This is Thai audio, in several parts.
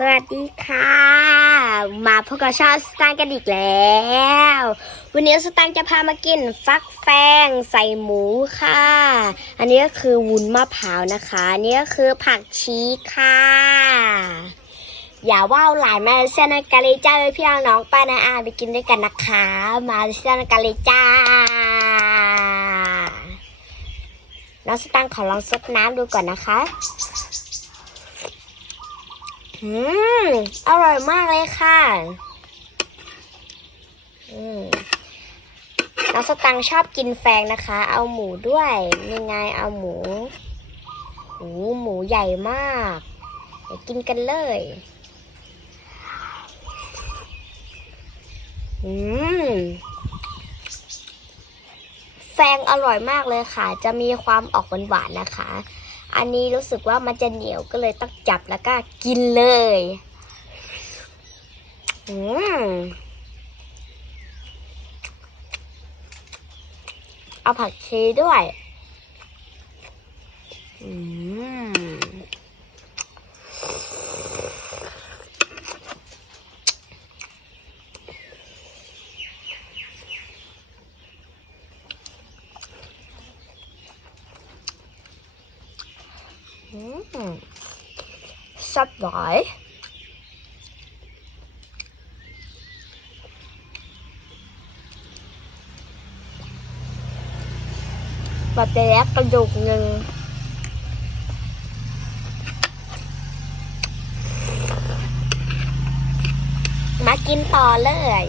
สวัสดีค่ะ มาพบกับช่องสตางกันอีกแล้ว วันนี้สตางจะพามากินฟักแฟงใส่หมูค่ะ อันนี้ก็คือวุ้นมะพร้าวนะคะอันนี้ก็คือผักชีค่ะ อย่าว่าวหลายมาเซนกาเลจ้าเลยพี่น้องป้านาอาไปกินด้วยกันนะคะ มาเซนกาเลจ้าน้องสตางขอลองซดน้ำดูก่อนนะคะ อืม อร่อยมากเลยค่ะอืมน้องสตังชอบกินแฟงนะคะ เอาหมูด้วยยังไงเอาหมูโอ้หมูใหญ่มากเดี๋ยวกินกันเลย อืม แฟงอร่อยมากเลยค่ะ จะมีความออกหวานๆนะคะ อันนี้รู้สึกว่ามันจะเหนียวก็เลยต้องจับแล้วก็กินเลยอืมเอาผักชีด้วย อืม อืมแซ่บหลายแบบไปแล้วกระดูกหนึ่งมากินต่อเลย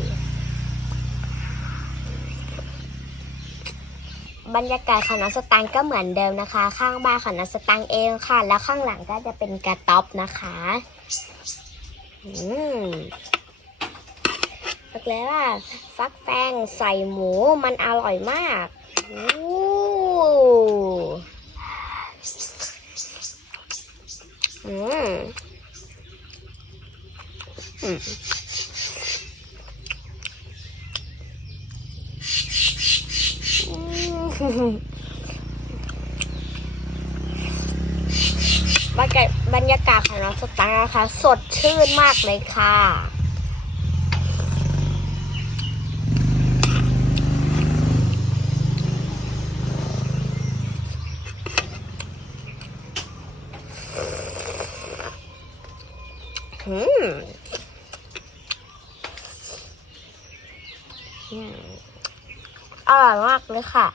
บรรยากาศของน้องสตังค์ก็เหมือนเดิมนะคะ ข้างบ้านของน้องสตังค์เองค่ะ แล้วข้างหลังก็จะเป็นกระต๊อบนะคะอืมบอกเลยว่าฟักแฟงใส่หมูมันอร่อยมากอู้อืมอืม บรรยากาศบรรยากาศของน้องสตางค์นะคะ สดชื่นมากเลยค่ะอืมอร่อยมากเลยค่ะ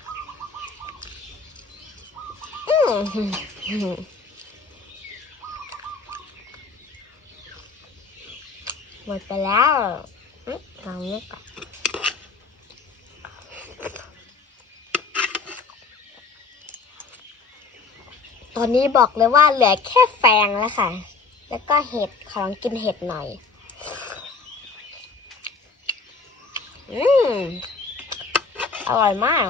หมดไปแล้วลองนี้ก่อนตอนนี้บอกเลยว่าเหลือแค่แฟงแล้วค่ะ แล้วก็เห็ดขอลองกินเห็ดหน่อย อืมอร่อยมาก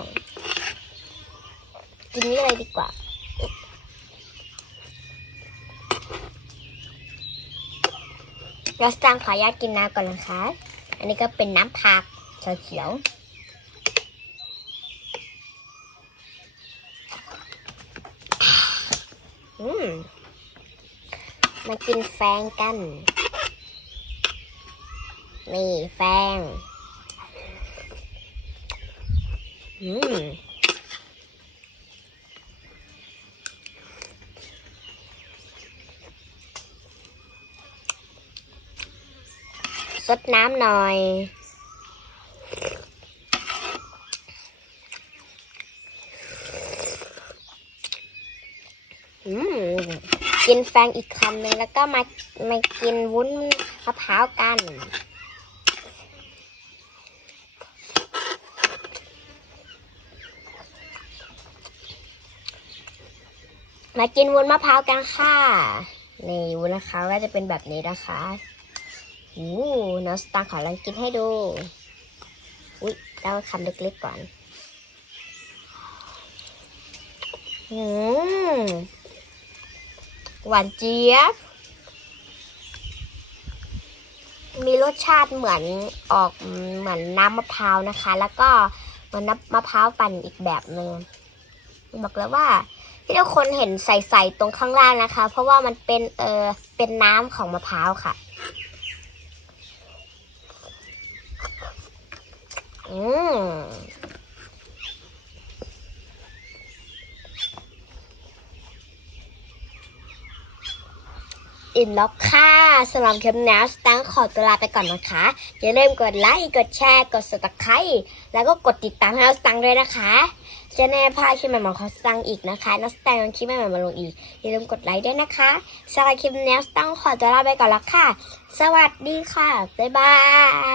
กินนี้เลยดีกว่า เราสร้างขออนุญาตกินน้ำก่อนนะคะ อันนี้ก็เป็นน้ำผักเขียวอืมมากินแฟงกัน นี่แฟง อืม ดน้ำหน่อยกินแฟงอีกคำหนึ่งแล้วก็มามากินวุ้นมะพร้าวกันมากินวุ้นมะพร้าวกันค่ะ นี่วุ้นมะพร้าวก็จะเป็นแบบนี้นะคะ โอ้น้องสตางค์ขอลองกินให้ดู อุ๊ยเอาคำเล็กๆก่อน อืม หวานเจี๊ยบ มีรสชาติเหมือนออกเหมือนน้ำมะพร้าวนะคะ แล้วก็เหมือนน้ำมะพร้าวปั่นอีกแบบหนึ่งบอกแล้วว่าที่ทุกคนเห็นใส่ๆตรงข้างล่างนะคะ เพราะว่ามันเป็นเออเป็นน้ำของมะพร้าวค่ะ อืมอิ่มแล้วค่ะสำหรับคลิปนี้สตังค์ขอตัวลาไปก่อนนะคะ อย่าลืมกดไลค์ กดแชร์ กด subscribe แล้วก็กดติดตามให้สตังค์ด้วยนะคะ จะแน่พลาดคลิปใหม่ของสตังค์อีกนะคะนักสตังค์คลิปใหม่มาลงอีก อย่าลืมกดไลค์ด้วยนะคะสำหรับคลิปนี้สตังค์ขอตัวลาไปก่อนแล้วค่ะ สวัสดีค่ะ บ๊ายบาย